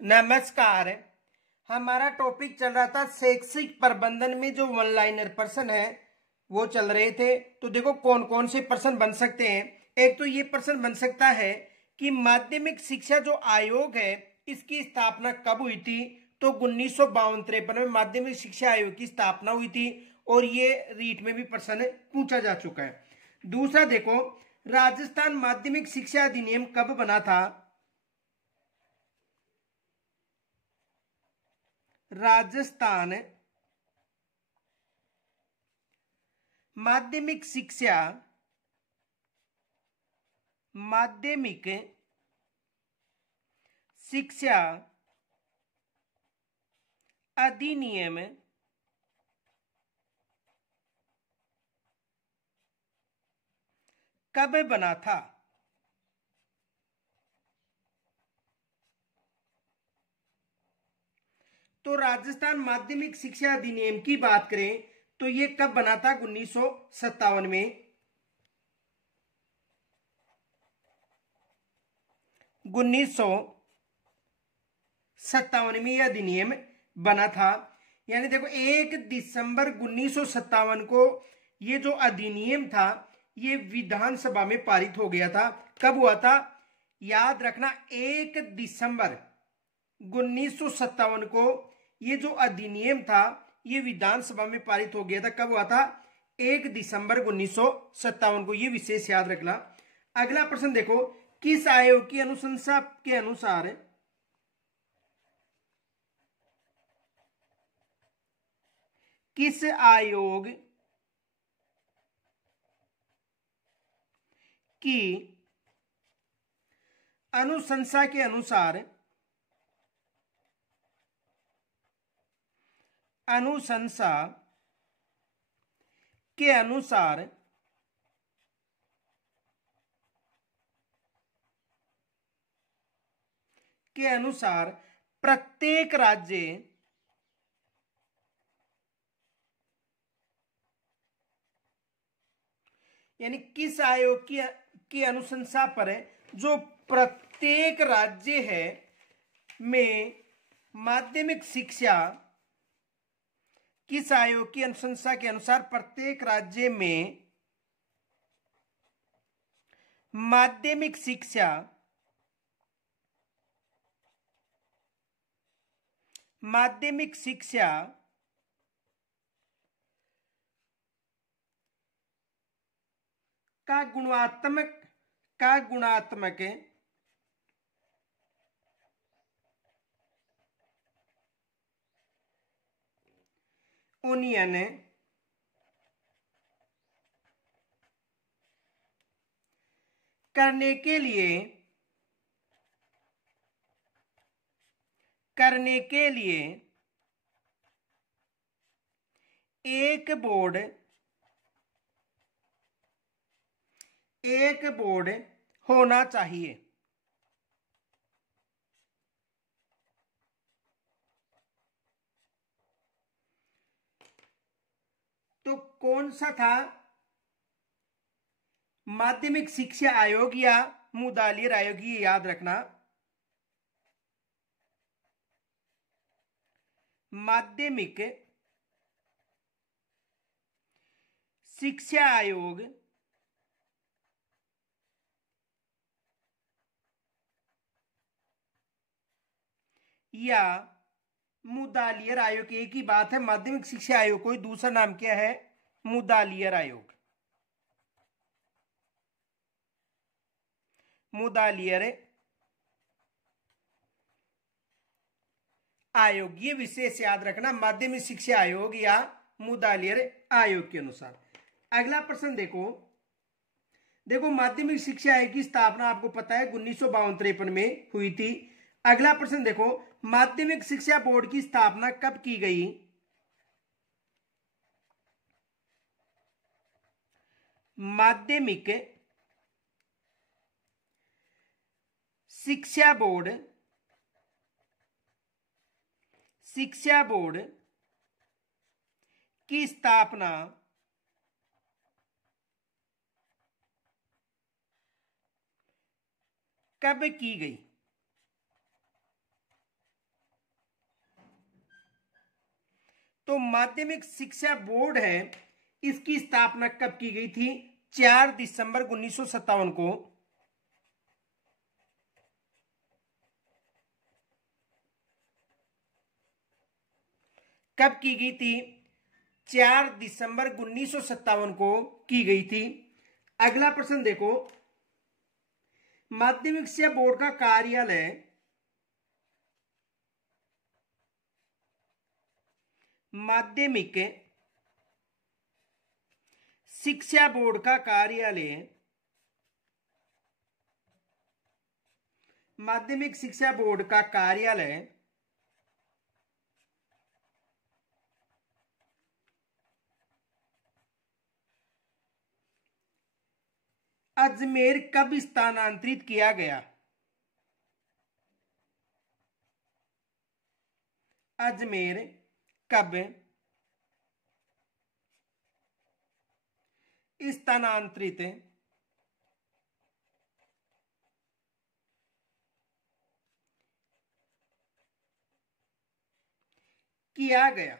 नमस्कार। हमारा टॉपिक चल रहा था शैक्षिक प्रबंधन में जो वन लाइनर प्रश्न है वो चल रहे थे। तो देखो कौन कौन से प्रश्न बन सकते हैं। एक तो ये प्रश्न बन सकता है कि माध्यमिक शिक्षा जो आयोग है इसकी स्थापना कब हुई थी। तो 1952-53 में माध्यमिक शिक्षा आयोग की स्थापना हुई थी और ये रीट में भी प्रश्न पूछा जा चुका है। दूसरा देखो, राजस्थान माध्यमिक शिक्षा अधिनियम कब बना था। राजस्थान माध्यमिक शिक्षा अधिनियम कब बना था। तो राजस्थान माध्यमिक शिक्षा अधिनियम की बात करें तो ये कब बना था, 1957 में। 1957 में यह अधिनियम बना था। यानी देखो 1 दिसंबर 1957 को ये जो अधिनियम था ये विधानसभा में पारित हो गया था। कब हुआ था, याद रखना, 1 दिसंबर 1957 को ये जो अधिनियम था ये विधानसभा में पारित हो गया था। कब हुआ था, 1 दिसंबर 1957 को। ये विशेष याद रखना। अगला प्रश्न देखो, किस आयोग की अनुशंसा के अनुसार किस आयोग की अनुशंसा के अनुसार प्रत्येक राज्य यानी किस आयोग की अनुशंसा पर जो प्रत्येक राज्य है में माध्यमिक शिक्षा, किस आयोग की अनुशंसा के अनुसार प्रत्येक राज्य में माध्यमिक शिक्षा का गुणात्मक उन्नयन करने के लिए एक बोर्ड होना चाहिए। तो कौन सा था, माध्यमिक शिक्षा आयोग या मुदालियर आयोग, ये याद रखना। माध्यमिक शिक्षा आयोग या मुदालियर आयोग, एक ही बात है। माध्यमिक शिक्षा आयोग कोई दूसरा नाम क्या है, मुदालियर आयोग। ये विशेष याद रखना, माध्यमिक शिक्षा आयोग या मुदालियर आयोग के अनुसार। अगला प्रश्न देखो माध्यमिक शिक्षा आयोग की स्थापना आपको पता है 1952-53 में हुई थी। अगला प्रश्न देखो, माध्यमिक शिक्षा बोर्ड की स्थापना कब की गई। माध्यमिक शिक्षा बोर्ड की स्थापना कब की गई। तो माध्यमिक शिक्षा बोर्ड है, इसकी स्थापना कब की गई थी? 4 दिसंबर 1957 को। कब की गई थी? 4 दिसंबर 1957 को की गई थी। अगला प्रश्न देखो, माध्यमिक शिक्षा बोर्ड का कार्यालय माध्यमिक शिक्षा बोर्ड का कार्यालय माध्यमिक शिक्षा बोर्ड का कार्यालय अजमेर कब स्थानांतरित किया गया? अजमेर कब स्थानांतरित किया गया?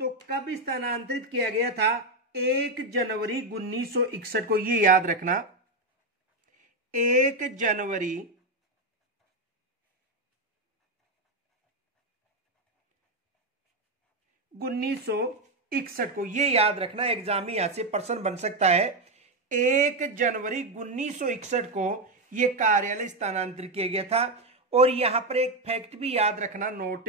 तो कब स्थानांतरित किया गया था? 1 जनवरी 1961 को, ये याद रखना। 1 जनवरी 1961 को, ये याद रखना, एग्जाम में यहां से प्रश्न बन सकता है। 1 जनवरी 1961 को यह कार्यालय स्थानांतरित किया गया था। और यहां पर एक फैक्ट भी याद रखना, नोट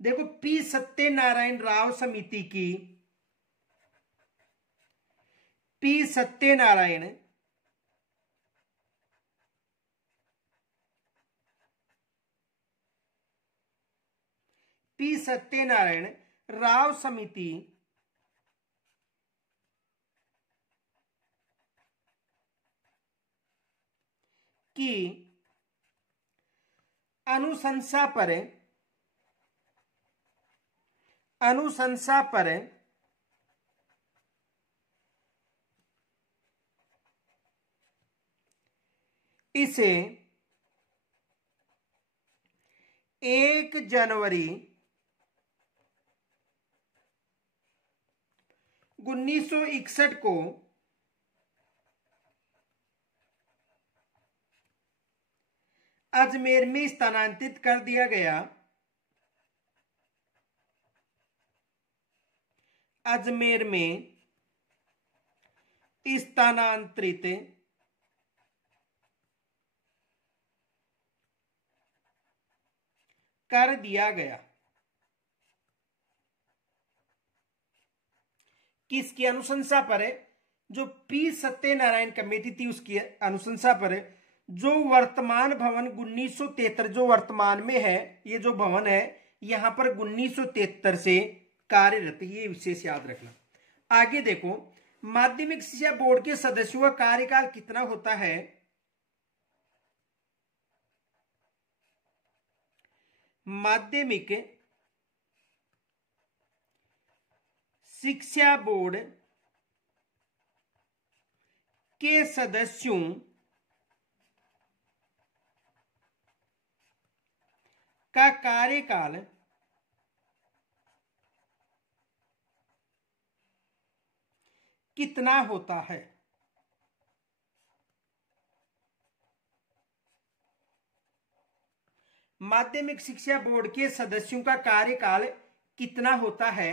देखो, पी सत्यनारायण राव समिति की पी सत्यनारायण राव समिति की अनुशंसा पर इसे 1 जनवरी 1961 को अजमेर में स्थानांतरित कर दिया गया। अजमेर में स्थानांतरित कर दिया गया। किसकी अनुशंसा पर है? जो पी सत्यनारायण कमेटी थी उसकी अनुशंसा पर है। जो वर्तमान भवन 1973 जो वर्तमान में है, ये जो भवन है यहां पर 1973 से कार्यरत है, ये विशेष याद रखना। आगे देखो, माध्यमिक शिक्षा बोर्ड के सदस्यों का कार्यकाल कितना होता है? माध्यमिक शिक्षा बोर्ड के सदस्यों का कार्यकाल कितना होता है? माध्यमिक शिक्षा बोर्ड के सदस्यों का कार्यकाल कितना होता है?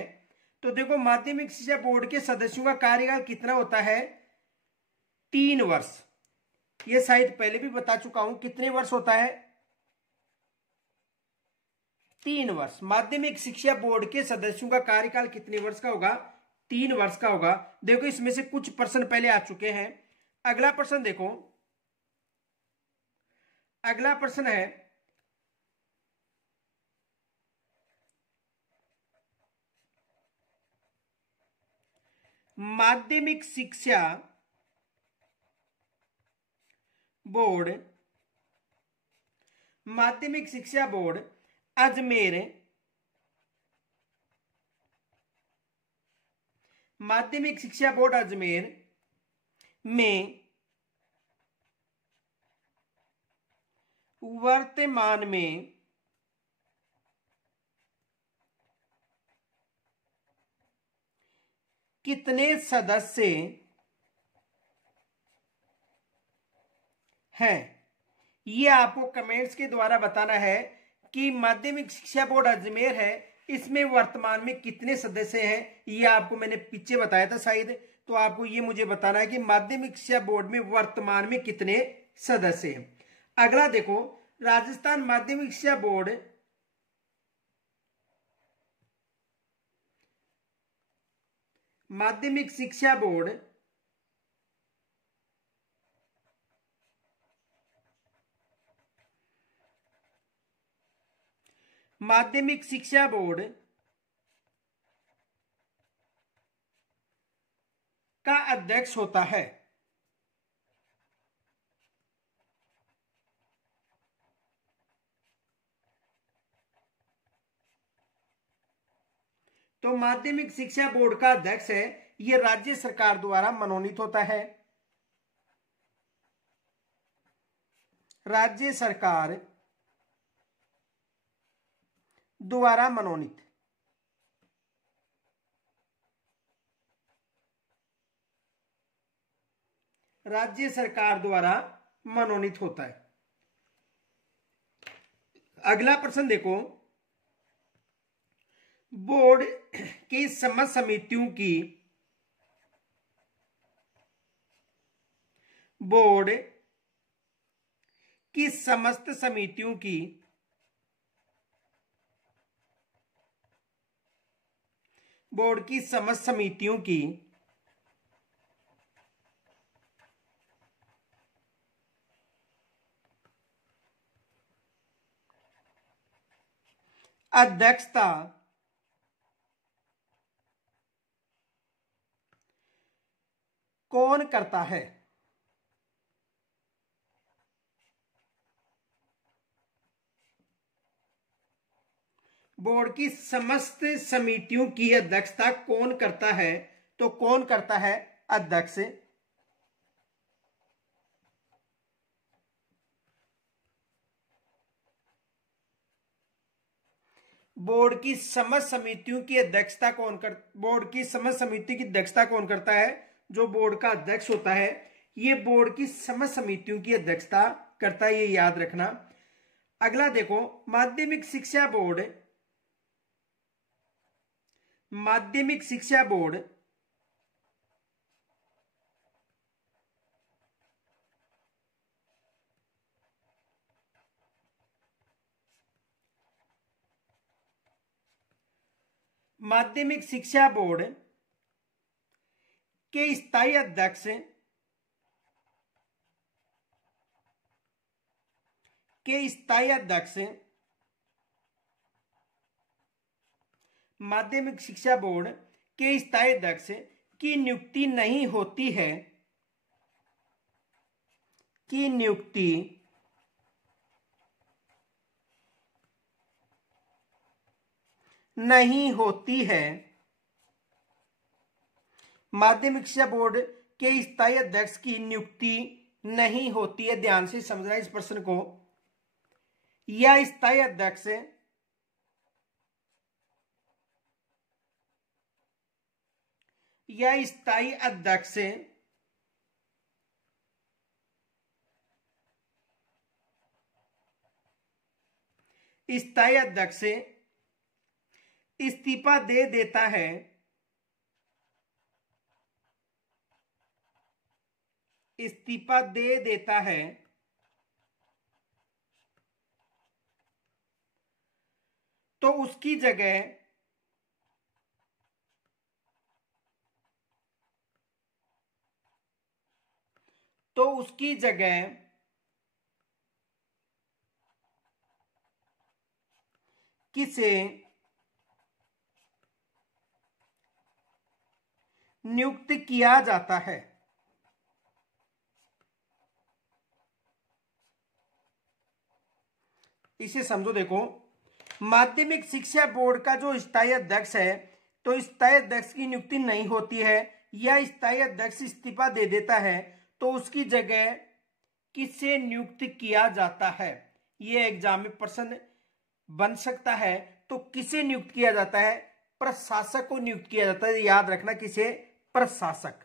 तो देखो, माध्यमिक शिक्षा बोर्ड के सदस्यों का कार्यकाल कितना होता है? 3 वर्ष। ये शायद पहले भी बता चुका हूं, कितने वर्ष होता है? 3 वर्ष। माध्यमिक शिक्षा बोर्ड के सदस्यों का कार्यकाल कितने वर्ष का होगा? 3 वर्ष का होगा। देखो, इसमें से कुछ प्रश्न पहले आ चुके हैं। अगला प्रश्न देखो, अगला प्रश्न है, माध्यमिक शिक्षा बोर्ड अजमेर माध्यमिक शिक्षा बोर्ड अजमेर में वर्तमान में कितने सदस्य हैं? ये आपको कमेंट्स के द्वारा बताना है कि माध्यमिक शिक्षा बोर्ड अजमेर है, इसमें वर्तमान में कितने सदस्य हैं। ये आपको मैंने पीछे बताया था शायद, तो आपको ये मुझे बताना है कि माध्यमिक शिक्षा बोर्ड में वर्तमान में कितने सदस्य हैं। अगला देखो, राजस्थान माध्यमिक शिक्षा बोर्ड माध्यमिक शिक्षा बोर्ड माध्यमिक शिक्षा बोर्ड का अध्यक्ष होता है। तो माध्यमिक शिक्षा बोर्ड का अध्यक्ष है, यह राज्य सरकार द्वारा मनोनीत होता है। राज्य सरकार द्वारा मनोनीत। राज्य सरकार द्वारा मनोनीत होता है। अगला प्रश्न देखो, बोर्ड की समस्त समितियों की बोर्ड की समस्त समितियों की बोर्ड की समस्त समितियों की अध्यक्षता कौन करता है? बोर्ड की समस्त समितियों की अध्यक्षता कौन करता है? तो कौन करता है? अध्यक्ष। बोर्ड की समस्त समितियों की अध्यक्षता बोर्ड की समस्त समिति की अध्यक्षता कौन करता है? जो बोर्ड का अध्यक्ष होता है, ये बोर्ड की समस्त समितियों की अध्यक्षता करता है, ये याद रखना। अगला देखो, माध्यमिक शिक्षा बोर्ड माध्यमिक शिक्षा बोर्ड माध्यमिक शिक्षा बोर्ड के स्थायी अध्यक्ष माध्यमिक शिक्षा बोर्ड के स्थायी अध्यक्ष की नियुक्ति नहीं होती है, की नियुक्ति नहीं होती है। माध्यमिक शिक्षा बोर्ड के स्थायी अध्यक्ष की नियुक्ति नहीं होती है। ध्यान से समझना इस प्रश्न को। यह स्थायी अध्यक्ष स्थायी अध्यक्ष इस्तीफा दे देता है। इस्तीफा दे देता है तो उसकी जगह किसे नियुक्त किया जाता है? इसे समझो। देखो, माध्यमिक शिक्षा बोर्ड का जो स्थायी अध्यक्ष है, तो स्थायी अध्यक्ष की नियुक्ति नहीं होती है या स्थायी अध्यक्ष इस्तीफा दे देता है तो उसकी जगह किसे नियुक्त किया जाता है। ये एग्जाम में प्रश्न बन सकता है। तो किसे नियुक्त किया जाता है? प्रशासक को नियुक्त किया जाता है। याद रखना, किसे? प्रशासक।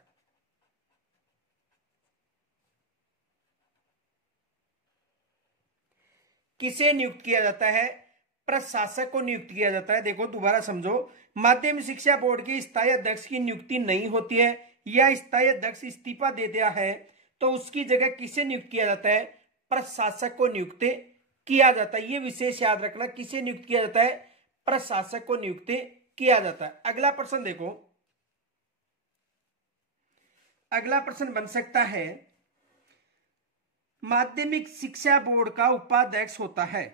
किसे नियुक्त किया जाता है? प्रशासक को नियुक्त किया जाता है। देखो दोबारा समझो, माध्यमिक शिक्षा बोर्ड के स्थायी अध्यक्ष की नियुक्ति नहीं होती है या स्थायी अध्यक्ष इस्तीफा दे दिया है तो उसकी जगह किसे नियुक्त किया जाता है? प्रशासक को नियुक्त किया जाता है। ये विशेष याद रखना, किसे नियुक्त किया जाता है? प्रशासक को नियुक्त किया जाता है। अगला प्रश्न देखो, अगला प्रश्न बन सकता है, माध्यमिक शिक्षा बोर्ड का उपाध्यक्ष होता है।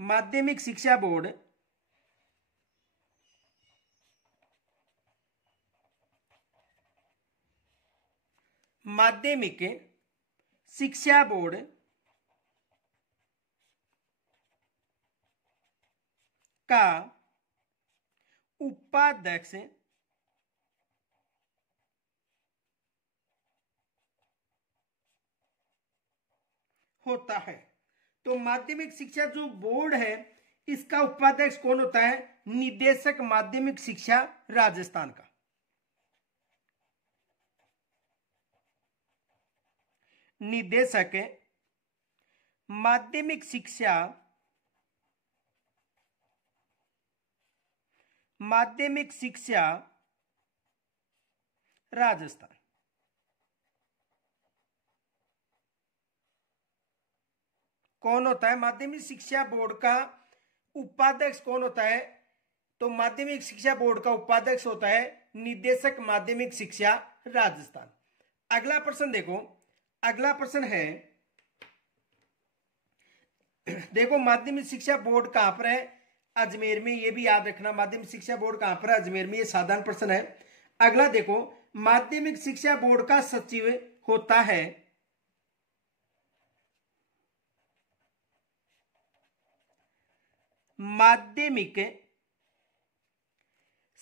माध्यमिक शिक्षा बोर्ड माध्यमिक शिक्षा बोर्ड का उपाध्यक्ष होता है। तो माध्यमिक शिक्षा जो बोर्ड है इसका उपाध्यक्ष कौन होता है? निदेशक माध्यमिक शिक्षा राजस्थान का। निदेशक माध्यमिक शिक्षा राजस्थान। कौन होता है? माध्यमिक शिक्षा बोर्ड का उपाध्यक्ष कौन होता है? तो माध्यमिक शिक्षा बोर्ड का उपाध्यक्ष होता है निदेशक माध्यमिक शिक्षा राजस्थान। अगला प्रश्न देखो, अगला प्रश्न है, देखो माध्यमिक शिक्षा बोर्ड कहां पर है? अजमेर में। ये भी याद रखना, माध्यमिक शिक्षा बोर्ड कहां पर है? अजमेर में। ये साधारण प्रश्न है। अगला देखो, माध्यमिक शिक्षा बोर्ड का सचिव होता है माध्यमिक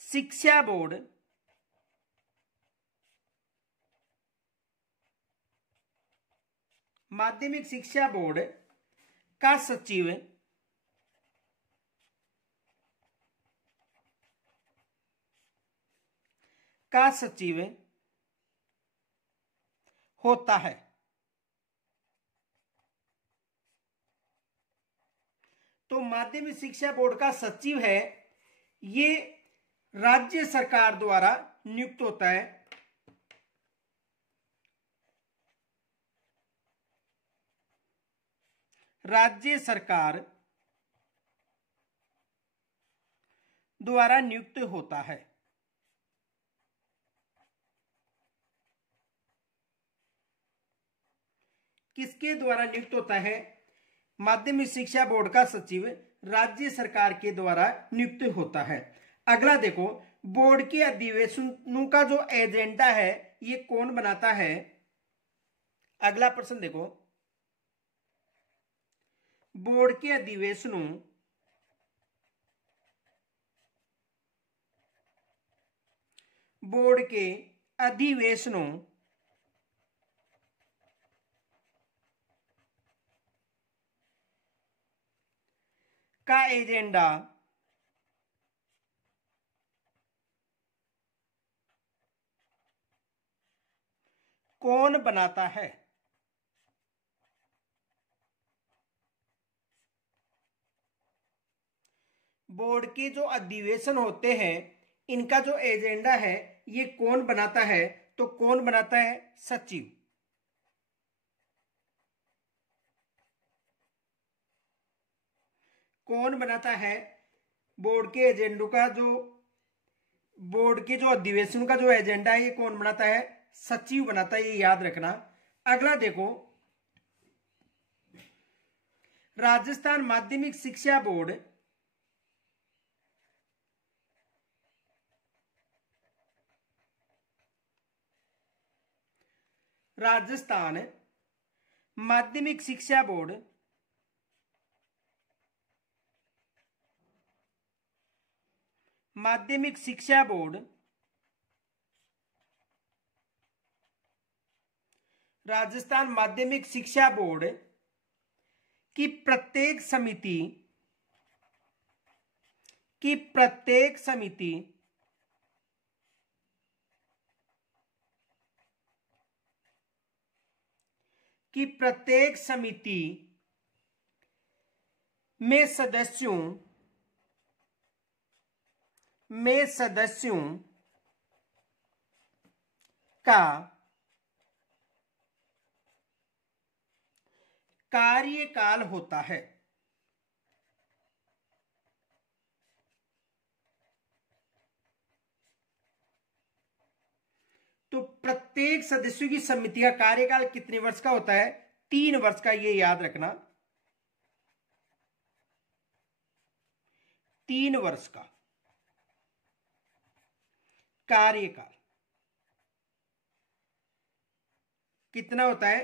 शिक्षा बोर्ड माध्यमिक शिक्षा बोर्ड का सचिव होता है। तो माध्यमिक शिक्षा बोर्ड का सचिव है, ये राज्य सरकार द्वारा नियुक्त होता है। राज्य सरकार द्वारा नियुक्त होता है। किसके द्वारा नियुक्त होता है? माध्यमिक शिक्षा बोर्ड का सचिव राज्य सरकार के द्वारा नियुक्त होता है। अगला देखो, बोर्ड के अधिवेशनों का जो एजेंडा है ये कौन बनाता है? अगला प्रश्न देखो, बोर्ड के अधिवेशनों का एजेंडा कौन बनाता है? बोर्ड के जो अधिवेशन होते हैं इनका जो एजेंडा है ये कौन बनाता है? तो कौन बनाता है? सचिव। कौन बनाता है? बोर्ड के एजेंडों का बोर्ड के जो अधिवेशन का जो एजेंडा है ये कौन बनाता है? सचिव बनाता है। ये याद रखना। अगला देखो, राजस्थान माध्यमिक शिक्षा बोर्ड राजस्थान माध्यमिक शिक्षा बोर्ड माध्यमिक शिक्षा बोर्ड राजस्थान माध्यमिक शिक्षा बोर्ड की प्रत्येक समिति की प्रत्येक समिति में सदस्यों का कार्यकाल होता है। तो प्रत्येक सदस्यों की समिति का कार्यकाल कितने वर्ष का होता है? 3 वर्ष का, ये याद रखना। 3 वर्ष का कार्यकाल कितना होता है?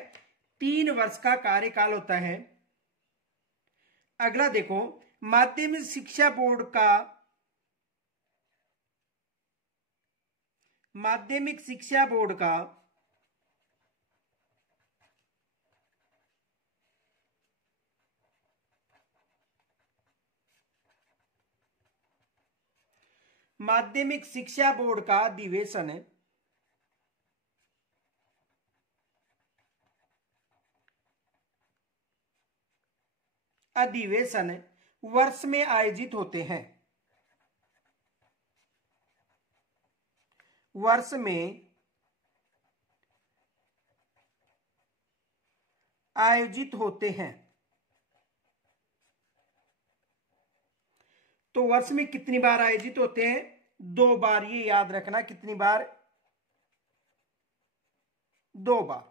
3 वर्ष का कार्यकाल होता है। अगला देखो, माध्यमिक शिक्षा बोर्ड का माध्यमिक शिक्षा बोर्ड का अधिवेशन वर्ष में आयोजित होते हैं। वर्ष में आयोजित होते हैं। तो वर्ष में कितनी बार आयोजित होते हैं? 2 बार, ये याद रखना। कितनी बार? 2 बार।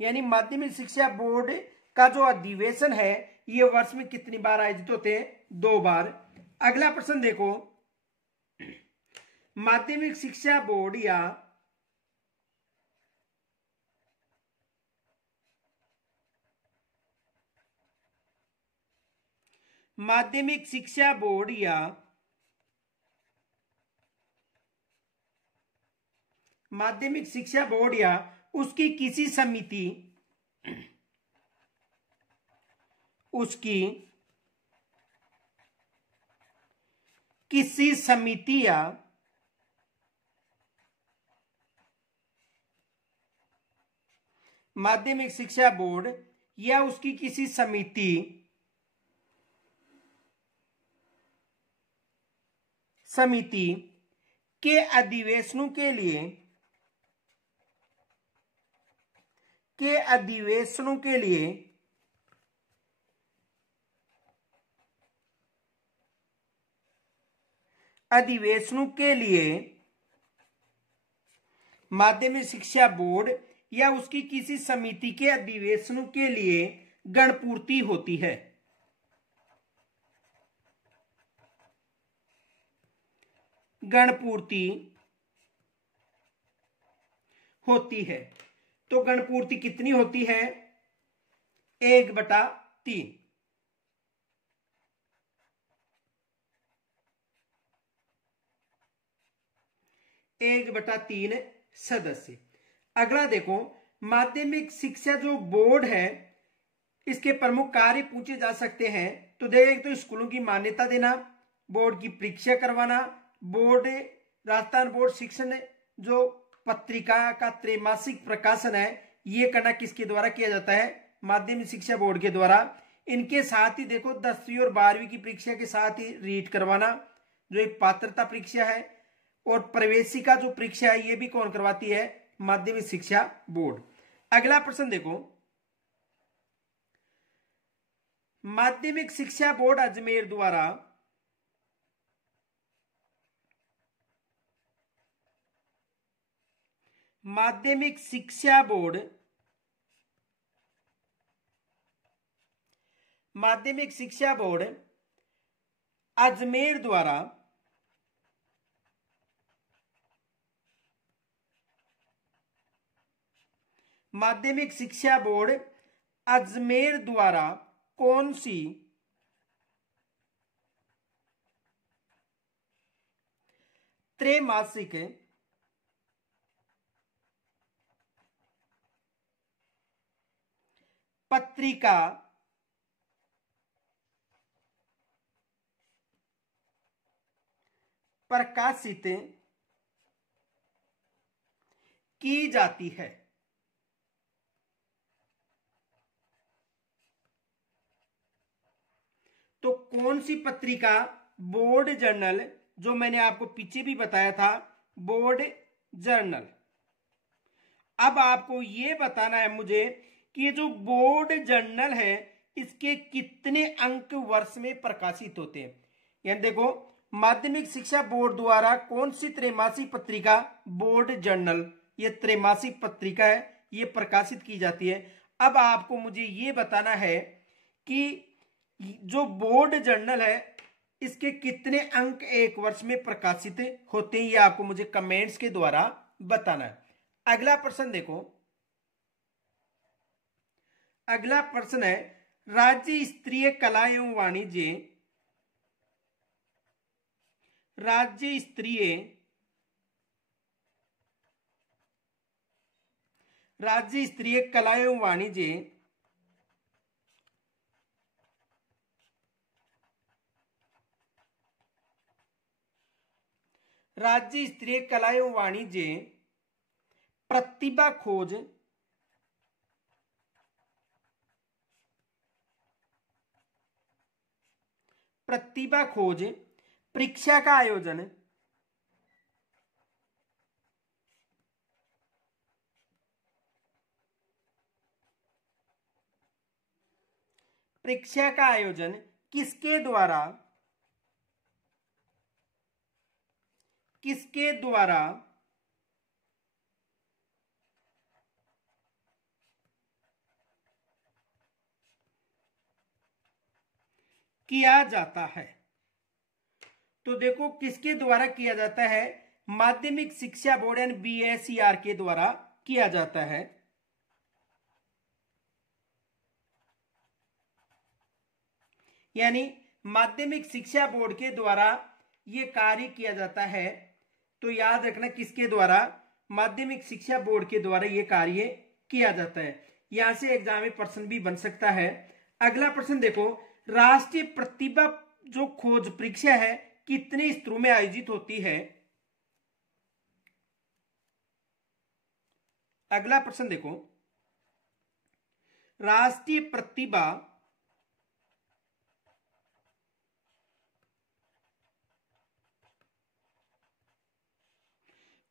यानी माध्यमिक शिक्षा बोर्ड का जो अधिवेशन है ये वर्ष में कितनी बार आयोजित होते हैं? 2 बार। अगला प्रश्न देखो, माध्यमिक शिक्षा बोर्ड या माध्यमिक शिक्षा बोर्ड या उसकी किसी समिति या माध्यमिक शिक्षा बोर्ड या उसकी किसी समिति के अधिवेशनों के लिए माध्यमिक शिक्षा बोर्ड या उसकी किसी समिति के अधिवेशनों के लिए गणपूर्ति होती है। तो गणपूर्ति कितनी होती है? 1/3। 1/3 सदस्य। अगला देखो, माध्यमिक शिक्षा जो बोर्ड है इसके प्रमुख कार्य पूछे जा सकते हैं। तो देख, तो स्कूलों की मान्यता देना, बोर्ड की परीक्षा करवाना, राजस्थान बोर्ड शिक्षण जो पत्रिका का त्रैमासिक प्रकाशन है ये करना किसके द्वारा किया जाता है? माध्यमिक शिक्षा बोर्ड के द्वारा। इनके साथ ही देखो 10वीं और 12वीं की परीक्षा के साथ ही रीट करवाना जो एक पात्रता परीक्षा है, और प्रवेशिका जो परीक्षा है ये भी कौन करवाती है? माध्यमिक शिक्षा बोर्ड। अगला प्रश्न देखो, माध्यमिक शिक्षा बोर्ड अजमेर द्वारा माध्यमिक शिक्षा बोर्ड अजमेर द्वारा माध्यमिक शिक्षा बोर्ड अजमेर द्वारा कौन सी त्रैमासिक पत्रिका प्रकाशित की जाती है। तो कौन सी पत्रिका? बोर्ड जर्नल, जो मैंने आपको पीछे भी बताया था, बोर्ड जर्नल। अब आपको यह बताना है मुझे कि ये जो बोर्ड जर्नल है इसके कितने अंक वर्ष में प्रकाशित होते हैं। यानी देखो, माध्यमिक शिक्षा बोर्ड द्वारा कौन सी त्रैमासिक पत्रिका? बोर्ड जर्नल, ये त्रैमासिक पत्रिका है, ये प्रकाशित की जाती है। अब आपको मुझे ये बताना है कि जो बोर्ड जर्नल है इसके कितने अंक एक वर्ष में प्रकाशित होते हैं, ये आपको मुझे कमेंट्स के द्वारा बताना है। अगला प्रश्न देखो, अगला प्रश्न है राज्य स्तरीय कला एवं वाणिज्य, राज्य स्तरीय कला एवं वाणिज्य राज्य स्तरीय कला एवं वाणिज्य प्रतिभा खोज परीक्षा का आयोजन किसके द्वारा किया जाता है? तो देखो, किसके द्वारा किया जाता है? माध्यमिक शिक्षा बोर्ड यानी BSER के द्वारा किया जाता है। यानी माध्यमिक शिक्षा बोर्ड के द्वारा यह कार्य किया जाता है। तो याद रखना, किसके द्वारा? माध्यमिक शिक्षा बोर्ड के द्वारा यह कार्य किया जाता है। यहां से एग्जाम में प्रश्न भी बन सकता है। अगला प्रश्न देखो, राष्ट्रीय प्रतिभा जो खोज परीक्षा है कितने स्तरों में आयोजित होती है? अगला प्रश्न देखो, राष्ट्रीय प्रतिभा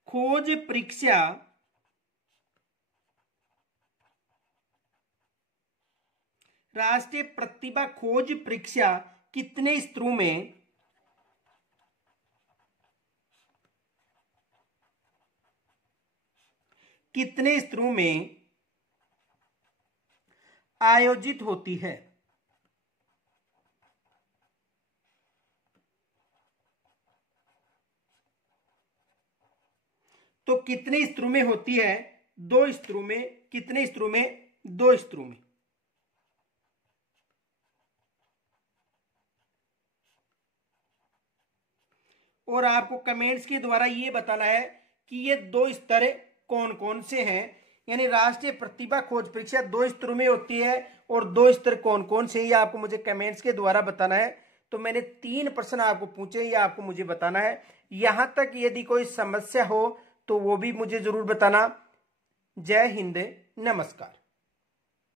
खोज परीक्षा राष्ट्रीय प्रतिभा खोज परीक्षा कितने स्तरों में आयोजित होती है? तो कितने स्तरों में होती है? 2 स्तरों में। कितने स्तरों में? 2 स्तरों में। और आपको कमेंट्स के द्वारा ये बताना है कि ये 2 स्तर कौन कौन से हैं। यानी राष्ट्रीय प्रतिभा खोज परीक्षा 2 स्तरों में होती है और 2 स्तर कौन कौन से, ये आपको मुझे कमेंट्स के द्वारा बताना है। तो मैंने 3 प्रश्न आपको पूछे, ये आपको मुझे बताना है। यहां तक यदि कोई समस्या हो तो वो भी मुझे जरूर बताना। जय हिंद, नमस्कार।